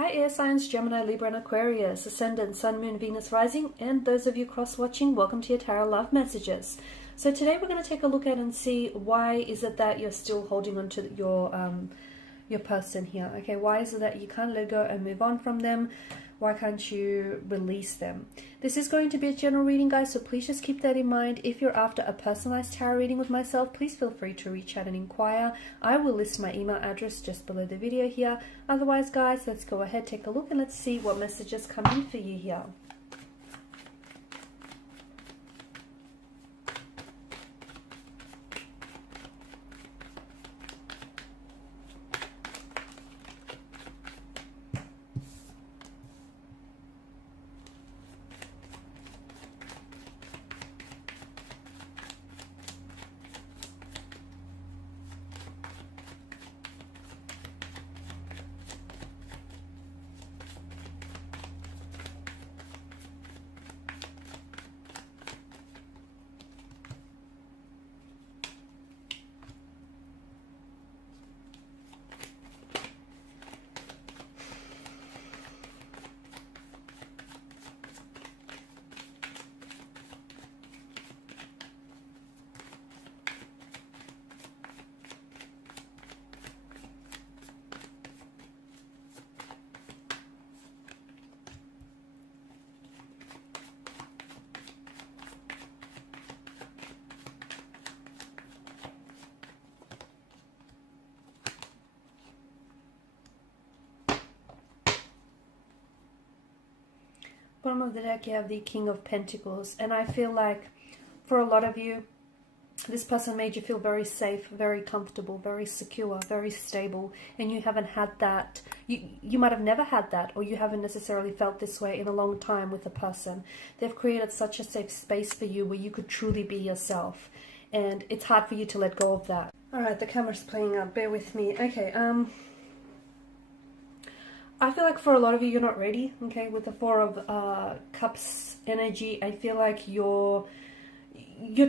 Hi air signs, Gemini, Libra and Aquarius, Ascendant, Sun, Moon, Venus, Rising, and those of you cross-watching, welcome to your Tarot Love Messages. So today we're going to take a look at and see why is it that you're still holding on to your person here. Okay, why is it that you can't let go and move on from them? Why can't you release them? This is going to be a general reading, guys, so please just keep that in mind. If you're after a personalized tarot reading with myself, please feel free to reach out and inquire. I will list my email address just below the video here. Otherwise, guys, let's go ahead, take a look, and let's see what messages come in for you here. Bottom of the deck, you have the King of Pentacles, and I feel like for a lot of you, this person made you feel very safe, very comfortable, very secure, very stable, and you haven't had that. You might have never had that, or you haven't necessarily felt this way in a long time with a person. They've created such a safe space for you where you could truly be yourself, and it's hard for you to let go of that. All right, the camera's playing up. Bear with me. Okay, I feel like for a lot of you, you're not ready, okay? With the Four of Cups energy, I feel like you're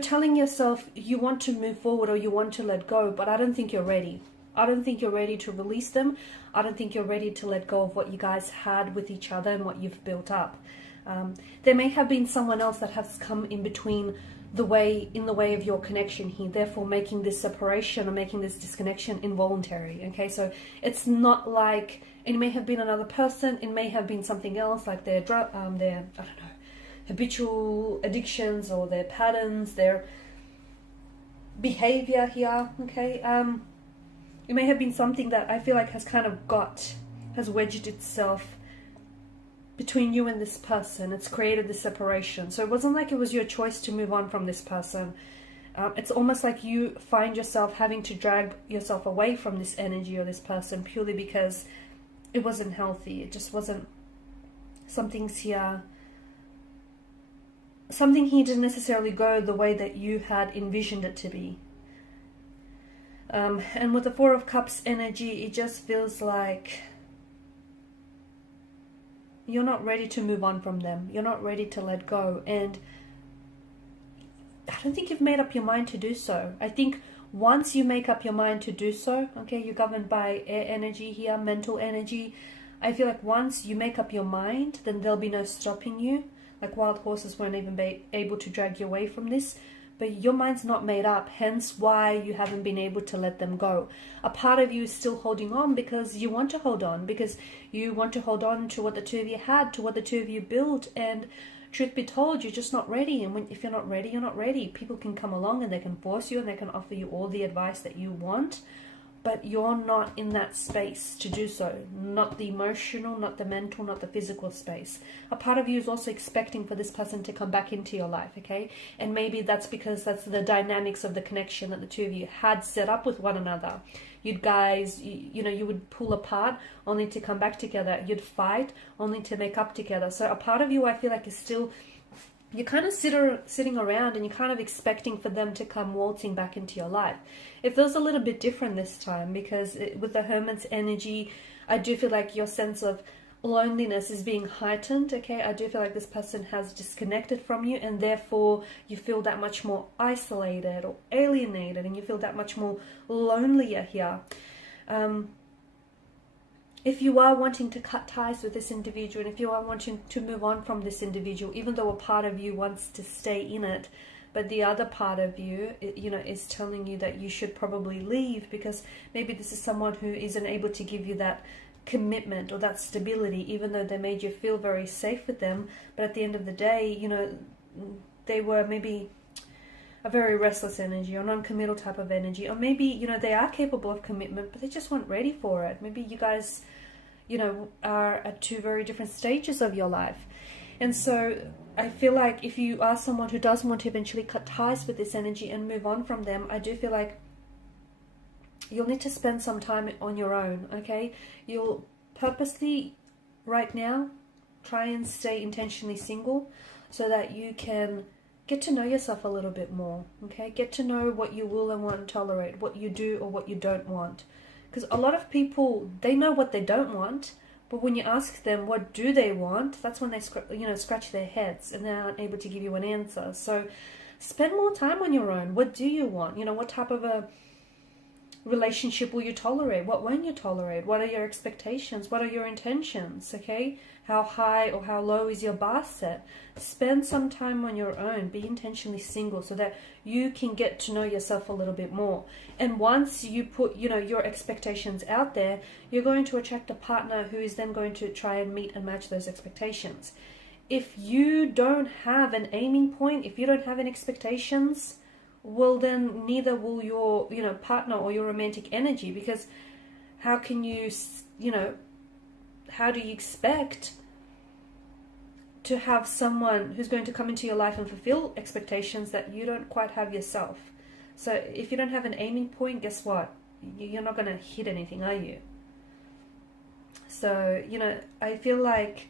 telling yourself you want to move forward or you want to let go, but I don't think you're ready. I don't think you're ready to release them. I don't think you're ready to let go of what you guys had with each other and what you've built up. There may have been someone else that has come in between in the way of your connection here, therefore making this separation or making this disconnection involuntary. Okay, so it's not like it may have been another person, it may have been something else, like their I don't know, habitual addictions or their patterns, their behavior here. Okay, it may have been something that I feel like has kind of has wedged itself between you and this person. It's created this separation. So it wasn't like it was your choice to move on from this person. It's almost like you find yourself having to drag yourself away from this energy or this person purely because it wasn't healthy. It just wasn't, something here didn't necessarily go the way that you had envisioned it to be. And with the Four of Cups energy, it just feels like you're not ready to move on from them. You're not ready to let go. And I don't think you've made up your mind to do so. I think once you make up your mind to do so, okay, you're governed by air energy here, mental energy. I feel like once you make up your mind, then there'll be no stopping you. Like wild horses won't even be able to drag you away from this. But your mind's not made up, hence why you haven't been able to let them go. A part of you is still holding on because you want to hold on, because you want to hold on to what the two of you had, to what the two of you built, and truth be told, you're just not ready. And if you're not ready, you're not ready. People can come along and they can force you and they can offer you all the advice that you want, but you're not in that space to do so. Not the emotional, not the mental, not the physical space. A part of you is also expecting for this person to come back into your life, okay? And maybe that's because that's the dynamics of the connection that the two of you had set up with one another. You'd guys, you would pull apart only to come back together. You'd fight only to make up together. So a part of you, I feel like, is still, you're kind of sitting around and you're kind of expecting for them to come waltzing back into your life. It feels a little bit different this time because with the Hermit's energy, I do feel like your sense of loneliness is being heightened. Okay, I do feel like this person has disconnected from you, and therefore you feel that much more isolated or alienated, and you feel that much more lonelier here. if you are wanting to cut ties with this individual, and if you are wanting to move on from this individual, even though a part of you wants to stay in it, but the other part of you, you know, is telling you that you should probably leave, because maybe this is someone who isn't able to give you that commitment or that stability, even though they made you feel very safe with them. But at the end of the day, you know, they were maybe a very restless energy or non-committal type of energy, or maybe, you know, they are capable of commitment, but they just weren't ready for it. Maybe you guys, you know, are at two very different stages of your life. And so I feel like if you are someone who does want to eventually cut ties with this energy and move on from them, I do feel like you'll need to spend some time on your own, okay? You'll purposely, right now, try and stay intentionally single so that you can get to know yourself a little bit more, okay? Get to know what you will and won't tolerate, what you do or what you don't want. Because a lot of people, they know what they don't want, but when you ask them what do they want, that's when they scratch their heads and they aren't able to give you an answer. So spend more time on your own. What do you want? You know, what type of a relationship will you tolerate? What won't you tolerate? What are your expectations? What are your intentions? Okay, how high or how low is your bar set? Spend some time on your own. Be intentionally single so that you can get to know yourself a little bit more. And once you put, you know, your expectations out there, you're going to attract a partner who is then going to try and meet and match those expectations. If you don't have an aiming point, if you don't have any expectations, well, then neither will your, you know, partner or your romantic energy, because how can you, you know, how do you expect to have someone who's going to come into your life and fulfill expectations that you don't quite have yourself? So if you don't have an aiming point, guess what? You're not going to hit anything, are you? So, you know, I feel like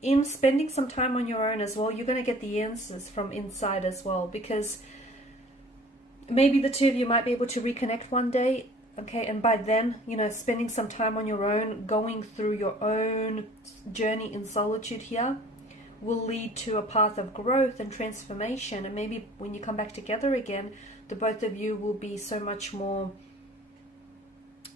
in spending some time on your own as well, you're going to get the answers from inside as well, because maybe the two of you might be able to reconnect one day, okay, and by then, you know, spending some time on your own, going through your own journey in solitude here, will lead to a path of growth and transformation. And maybe when you come back together again, the both of you will be so much more,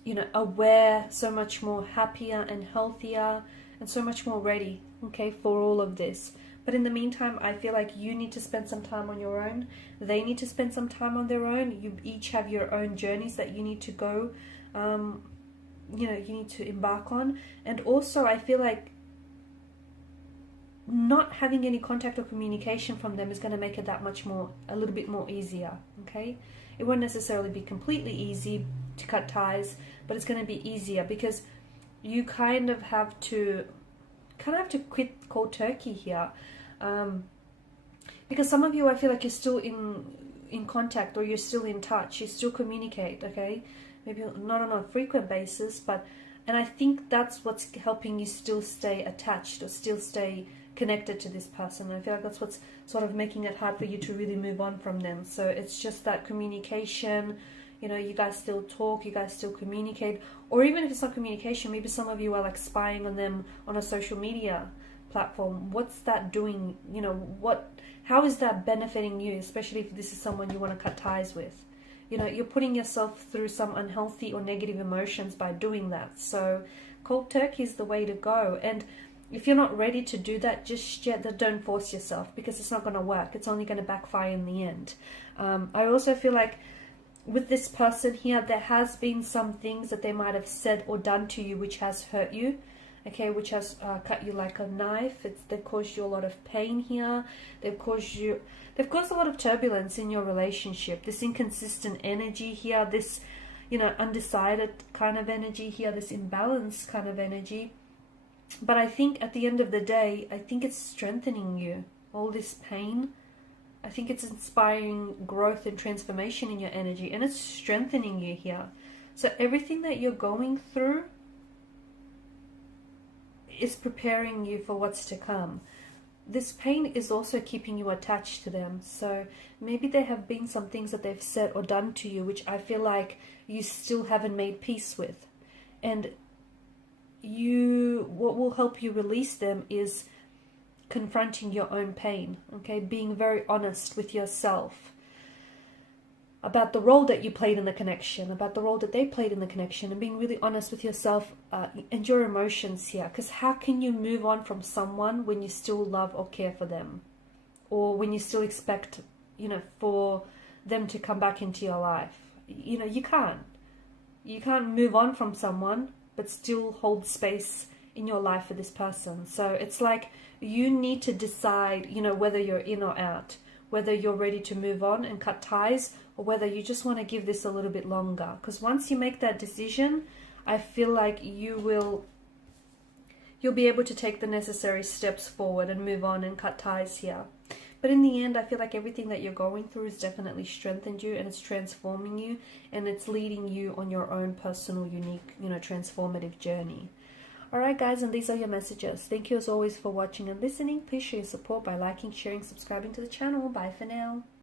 you know, aware, so much more happier and healthier, and so much more ready, okay, for all of this. But in the meantime, I feel like you need to spend some time on your own. They need to spend some time on their own. You each have your own journeys that you need to go, you know, you need to embark on. And also, I feel like not having any contact or communication from them is going to make it that much more, a little bit more easier, okay? It won't necessarily be completely easy to cut ties, but it's going to be easier because you kind of have to quit cold turkey here, because some of you, I feel like you're still in contact, or you're still in touch, you still communicate, okay? Maybe not on a frequent basis, and I think that's what's helping you still stay attached or still stay connected to this person. I feel like that's what's sort of making it hard for you to really move on from them. So it's just that communication, you know, you guys still talk, you guys still communicate, or even if it's not communication, maybe some of you are like spying on them on a social media platform. What's that doing? You know, how is that benefiting you, especially if this is someone you want to cut ties with? You know, you're putting yourself through some unhealthy or negative emotions by doing that. So cold turkey is the way to go. And if you're not ready to do that just yet, then don't force yourself, because it's not going to work. It's only going to backfire in the end. I also feel like with this person here, there has been some things that they might have said or done to you which has hurt you, okay, which has cut you like a knife. They've caused you a lot of pain here. They've caused a lot of turbulence in your relationship. This inconsistent energy here, this, you know, undecided kind of energy here, this imbalanced kind of energy. But I think at the end of the day, I think it's strengthening you. All this pain, I think it's inspiring growth and transformation in your energy, and it's strengthening you here. So everything that you're going through is preparing you for what's to come. This pain is also keeping you attached to them. So maybe there have been some things that they've said or done to you which I feel like you still haven't made peace with. And what will help you release them is confronting your own pain, okay? Being very honest with yourself. about the role that you played in the connection, about the role that they played in the connection, and being really honest with yourself and your emotions here. Because how can you move on from someone when you still love or care for them? Or when you still expect, you know, for them to come back into your life? You know, you can't. You can't move on from someone but still hold space in your life for this person. So it's like you need to decide, you know, whether you're in or out, whether you're ready to move on and cut ties, or whether you just want to give this a little bit longer. Because once you make that decision, I feel like you'll be able to take the necessary steps forward and move on and cut ties here. But in the end, I feel like everything that you're going through has definitely strengthened you, and it's transforming you, and it's leading you on your own personal, unique, you know, transformative journey. Alright guys, and these are your messages. Thank you as always for watching and listening. Please show your support by liking, sharing, subscribing to the channel. Bye for now.